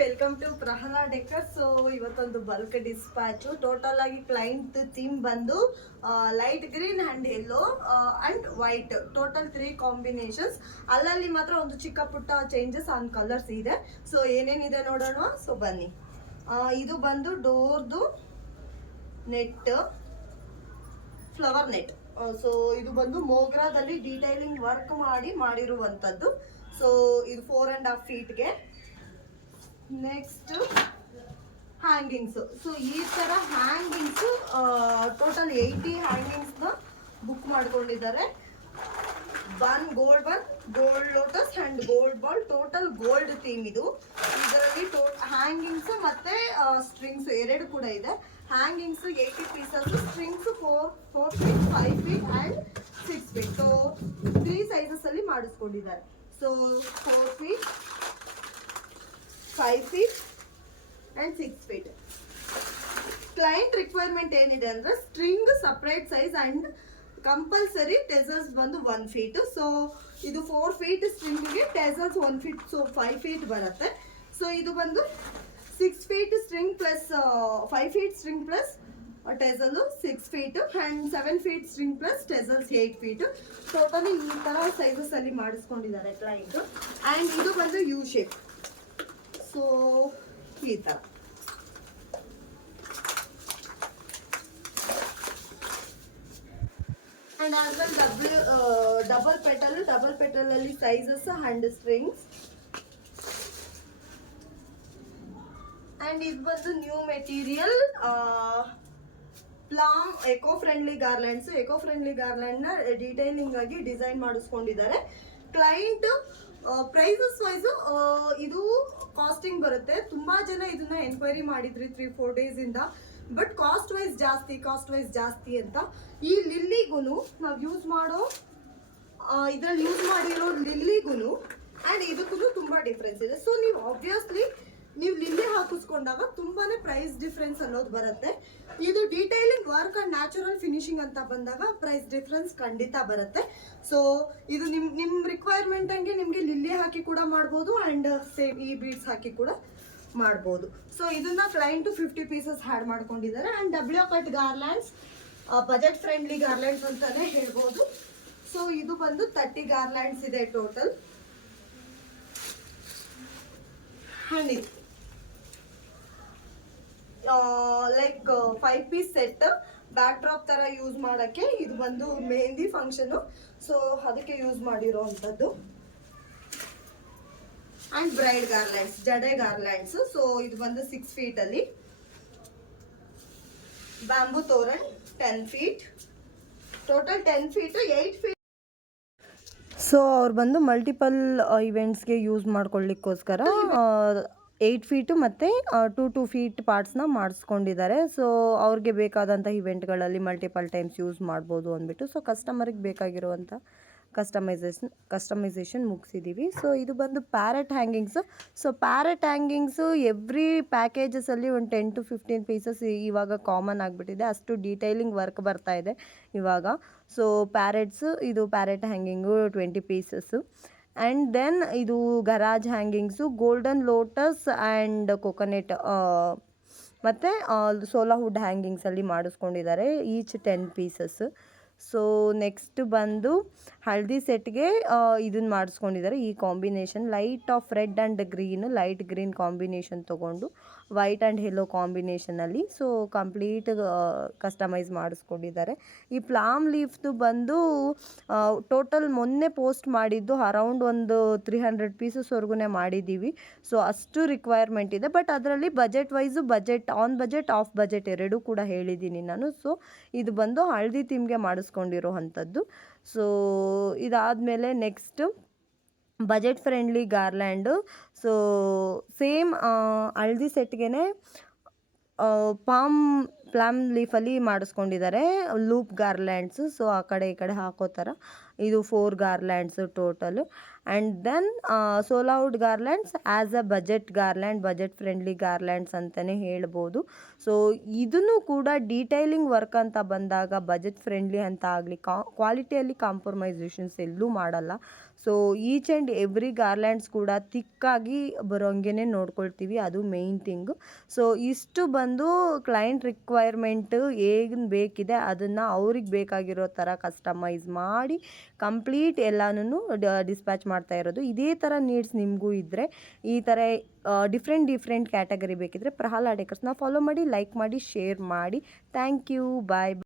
Welcome to Prahlad decor. So ಇವತ್ತೊಂದು bulk dispatch. Total ಆಗಿ client theme ಬಂದು light green and yellow and white, total 3 combinations. ಅಲ್ಲಲ್ಲಿ ಮಾತ್ರ ಒಂದು ಚಿಕ್ಕ ಪುಟ್ಟ ಚೇಂಜಸ್ ಆನ್ ಕಲರ್ಸ್ ಇದೆ. ಸೊ ಏನೇನಿದೆ ನೋಡೋಣ. ಸೊ ಬನ್ನಿ. ಇದು ಬಂದು ಡೋರ್ದು ನೆಟ್, ಫ್ಲವರ್ ನೆಟ್. ಸೊ ಇದು ಬಂದು ಮೋಗ್ರಾದಲ್ಲಿ ಡೀಟೈಲಿಂಗ್ ವರ್ಕ್ ಮಾಡಿರುವಂಥದ್ದು. ಸೊ ಇದು 4.5 ಫೀಟ್ಗೆ. Next hangings. ಸೊ ಈ ಥರ ಹ್ಯಾಂಗಿಂಗ್ಸ್ ಟೋಟಲ್ 80 ಹ್ಯಾಂಗಿಂಗ್ಸ್ನ ಬುಕ್ ಮಾಡ್ಕೊಂಡಿದ್ದಾರೆ. Gold lotus and gold ball, total gold theme ಇದು. ಇದರಲ್ಲಿ ಹ್ಯಾಂಗಿಂಗ್ಸ್ ಮತ್ತೆ ಸ್ಟ್ರಿಂಗ್ಸ್ ಎರಡು ಕೂಡ ಇದೆ. Hangings 80 pieces, strings 4 feet, 5 feet and 6 feet. So 3 sizes ಅಲ್ಲಿ ಮಾಡಿಸ್ಕೊಂಡಿದ್ದಾರೆ. So 4 feet, 5 feet and 6 feet. Client requirement ಏನಿದೆ ಅಂದ್ರೆ string separate size and compulsory tassels ಬಂದು 1 ಫೀಟ್. ಸೊ ಇದು 4 ಫೀಟ್ ಸ್ಟ್ರಿಂಗ್ಗೆ, ಟೆಸಲ್ಸ್ 1 ಫೀಟ್, ಸೊ 5 ಫೀಟ್ ಬರುತ್ತೆ. ಸೊ ಇದು ಬಂದು 6 feet string plus 5 feet string plus tassel 6 feet and 7 feet string plus tassels 8 feet. Totally ಈ ತರ ಸೈಜಸ್ ಅಲ್ಲಿ ಮಾಡಿಸ್ಕೊಂಡಿದ್ದಾರೆ ಕ್ಲೈಂಟ್. ಅಂಡ್ ಇದು ಬಂದು ಯು ಶೇಪ್. ಸೊ ಈ ತರ ಅಂಡ್ ಆದ್ಮೇಲೆ ಡಬಲ್ ಪೆಟಲ್ ಅಲ್ಲಿ ಸೈಜಸ್ ಅಂಡ್ ಸ್ಟ್ರಿಂಗ್ಸ್. ಅಂಡ್ ಇದು ಬಂದು new material palm eco friendly garland ನ ಡೀಟೈಲಿಂಗ್ ಆಗಿ ಡಿಸೈನ್ ಮಾಡಿಸ್ಕೊಂಡಿದ್ದಾರೆ ಕ್ಲೈಂಟ್. ಪ್ರೈಸಸ್ ವೈಸ್ ಇದು ಕಾಸ್ಟಿಂಗ್ ಬರುತ್ತೆ. ತುಂಬಾ ಜನ ಇದನ್ನ ಎನ್ಕ್ವೈರಿ ಮಾಡಿದ್ರಿ 3-4 ಡೇಸ್ ಇಂದ. ಬಟ್ ಕಾಸ್ಟ್ ವೈಸ್ ಜಾಸ್ತಿ ಅಂತ. ಈ ಲಿಲ್ಲಿಗೂ ನಾವು ಯೂಸ್ ಮಾಡೋ ಇದ್ರಲ್ಲಿ ಯೂಸ್ ಮಾಡಿರೋ ಲಿಲ್ಲಿಗೂ ಅಂಡ್ ಇದಕ್ಕೂ ತುಂಬಾ ಡಿಫ್ರೆನ್ಸ್ ಇದೆ. ಸೊ ನೀವು ಆಬ್ವಿಯಸ್ಲಿ ನೀವು ಲಿಲ್ಲಿ ಹಾಕಿಸ್ಕೊಂಡಾಗ ತುಂಬಾನೇ ಪ್ರೈಸ್ ಡಿಫ್ರೆನ್ಸ್ ಅನ್ನೋದು ಬರುತ್ತೆ. ಇದು detailing work and natural finishing ಅಂತ ಬಂದಾಗ ಪ್ರೈಸ್ ಡಿಫ್ರೆನ್ಸ್ ಖಂಡಿತ ಬರುತ್ತೆ. ಸೊ ಇದು ನಿಮ್ ರಿಕ್ವೈರ್ಮೆಂಟ್ ಹಂಗೆ ನಿಮ್ಗೆ ಲಿಲ್ಲಿ ಹಾಕಿ ಕೂಡ ಮಾಡ್ಬೋದು ಅಂಡ್ ಸೇಮ್ ಈ ಬೀಡ್ಸ್ ಹಾಕಿ ಕೂಡ ಮಾಡ್ಬೋದು. ಸೊ ಇದನ್ನ ಕ್ಲೈಂಟ್ 50 ಪೀಸಸ್ ಹ್ಯಾಡ್ ಮಾಡ್ಕೊಂಡಿದ್ದಾರೆ. And W cut garlands, budget friendly garlands ಅಂತಾನೆ ಹೇಳ್ಬೋದು. ಸೊ ಇದು ಬಂದು 30 ಗಾರ್ಲ್ಯಾಂಡ್ಸ್ ಇದೆ ಟೋಟಲ್. ಅಂಡ್ ಇದು like 5 piece set, backdrop ತರ ಯೂಸ್ ಮಾಡಕ್ಕೆ. ಇದು ಬಂದು ಮೆಹಂದಿ ಫಂಕ್ಷನ್, ಸೊ ಅದಕ್ಕೆ ಯೂಸ್ ಮಾಡಿರೋ ಅಂಥದ್ದು. ಅಂಡ್ ಬ್ರೈಡ್ ಗಾರ್ಲ್ಯಾಂಡ್ಸ್, ಜಡೆ ಗಾರ್ಲ್ಯಾಂಡ್ಸ್. ಸೊ ಇದು ಬಂದು 6 ಫೀಟ್ ಅಲ್ಲಿ. Bamboo toran 10 feet, total 10 feet, 8 feet. So ಅವ್ರು ಬಂದು ಮಲ್ಟಿಪಲ್ ಇವೆಂಟ್ಸ್ಗೆ ಯೂಸ್ ಮಾಡ್ಕೊಳ್ಳಿಕ್ಕೋಸ್ಕರ 8 ಫೀಟು ಮತ್ತು 2 ಫೀಟ್ ಪಾರ್ಟ್ಸ್ನ ಮಾಡಿಸ್ಕೊಂಡಿದ್ದಾರೆ. ಸೊ ಅವ್ರಿಗೆ ಬೇಕಾದಂಥ ಇವೆಂಟ್ಗಳಲ್ಲಿ ಮಲ್ಟಿಪಲ್ ಟೈಮ್ಸ್ ಯೂಸ್ ಮಾಡ್ಬೋದು ಅಂದ್ಬಿಟ್ಟು. ಸೊ ಕಸ್ಟಮರಿಗೆ ಬೇಕಾಗಿರುವಂಥ ಕಸ್ಟಮೈಸೇಷನ್ ಮುಗಿಸಿದ್ದೀವಿ. ಸೊ ಇದು ಬಂದು parrot hangings. So parrot hangings every ಪ್ಯಾಕೇಜಸಲ್ಲಿ ಒಂದು 10 to 15 ಪೀಸಸ್ ಇವಾಗ ಕಾಮನ್ ಆಗಿಬಿಟ್ಟಿದೆ. ಅಷ್ಟು ಡೀಟೈಲಿಂಗ್ ವರ್ಕ್ ಬರ್ತಾ ಇದೆ ಇವಾಗ. ಸೊ ಇದು parrot hanging 20 pieces. And then ಇದು ಗರಾಜ್ hangings, golden lotus and coconut ಮತ್ತು ಸೋಲಾಹುಡ್ ಹ್ಯಾಂಗಿಂಗ್ಸಲ್ಲಿ ಮಾಡಿಸ್ಕೊಂಡಿದ್ದಾರೆ, ಈಚ್ 10 ಪೀಸಸ್. ಸೊ ನೆಕ್ಸ್ಟ್ ಬಂದು ಹಳದಿ ಸೆಟ್ಗೆ ಇದನ್ನು ಮಾಡಿಸ್ಕೊಂಡಿದ್ದಾರೆ. ಈ combination light of red and green, light green combination ತೊಗೊಂಡು ವೈಟ್ ಆ್ಯಂಡ್ ಯೆಲ್ಲೋ ಕಾಂಬಿನೇಷನಲ್ಲಿ ಸೊ ಕಂಪ್ಲೀಟ್ ಕಸ್ಟಮೈಸ್ ಮಾಡಿಸ್ಕೊಂಡಿದ್ದಾರೆ. ಈ ಪ್ಲಾಮ್ ಲೀಫ್ದು ಬಂದು ಟೋಟಲ್ ಮೊನ್ನೆ ಪೋಸ್ಟ್ ಮಾಡಿದ್ದು ಅರೌಂಡ್ ಒಂದು 300 ಪೀಸಸ್ವರೆಗೂ ಮಾಡಿದ್ದೀವಿ. ಸೊ ಅಷ್ಟು ರಿಕ್ವೈರ್ಮೆಂಟ್ ಇದೆ. ಬಟ್ ಅದರಲ್ಲಿ budget wise on budget of budget ಎರಡೂ ಕೂಡ ಹೇಳಿದ್ದೀನಿ ನಾನು. ಸೊ ಇದು ಬಂದು ಹಳದಿ ಥೀಮ್ಗೆ ಮಾಡಿಸ್ಕೊಂಡಿರೋ ಅಂಥದ್ದು. ಸೊ ಇದಾದಮೇಲೆ next budget friendly garland. So same ಹಳದಿ ಸೆಟ್ಗೆ ಪ್ಲಾಮ್ ಲೀಫಲ್ಲಿ ಮಾಡಿಸ್ಕೊಂಡಿದ್ದಾರೆ ಲೂಪ್ ಗಾರ್ಲ್ಯಾಂಡ್ಸು. ಸೊ ಆ ಕಡೆ ಈ ಕಡೆ ಹಾಕೋ ಥರ ಇದು 4 garlands total. And then sola wood garlands as a budget friendly garlands ಅಂತಲೇ ಹೇಳ್ಬೋದು. ಸೊ ಇದನ್ನು ಕೂಡ ಡೀಟೈಲಿಂಗ್ ವರ್ಕ್ ಅಂತ ಬಂದಾಗ ಬಜೆಟ್ ಫ್ರೆಂಡ್ಲಿ ಅಂತ ಆಗಲಿ, ಕ್ವಾಲಿಟಿಯಲ್ಲಿ ಕಾಂಪ್ರಮೈಸೇಷನ್ಸ್ ಎಲ್ಲೂ ಮಾಡಲ್ಲ. ಸೊ ಈಚ್ ಆ್ಯಂಡ್ ಎವ್ರಿ ಗಾರ್ಲ್ಯಾಂಡ್ಸ್ ಕೂಡ ಥಿಕ್ಕಾಗಿ ಬರೋಂಗೆ ನೋಡ್ಕೊಳ್ತೀವಿ, ಅದು ಮೇಯ್ನ್ ಥಿಂಗು. ಸೊ ಇಷ್ಟು ಬಂದು ಕ್ಲೈಂಟ್ ರಿಕ್ವೈರ್ಮೆಂಟ್ ಏನು ಬೇಕಿದೆ ಅದನ್ನು ಅವ್ರಿಗೆ ಬೇಕಾಗಿರೋ ಥರ ಕಸ್ಟಮೈಸ್ ಮಾಡಿ ಕಂಪ್ಲೀಟ್ ಎಲ್ಲನೂ ಡಿಸ್ಪ್ಯಾಚ್ ಮಾಡ್ತಾ ಇರೋದು. ಇದೇ ಥರ ನೀಡ್ಸ್ ನಿಮಗೂ ಇದ್ದರೆ, ಈ ಥರ ಡಿಫ್ರೆಂಟ್ ಕ್ಯಾಟಗರಿ ಬೇಕಿದ್ರೆ ಪ್ರಹ್ಲಾದ್ ಡೆಕರ್ಸ್ನ ಫಾಲೋ ಮಾಡಿ, ಲೈಕ್ ಮಾಡಿ, ಶೇರ್ ಮಾಡಿ. Thank you. ಬಾಯ್.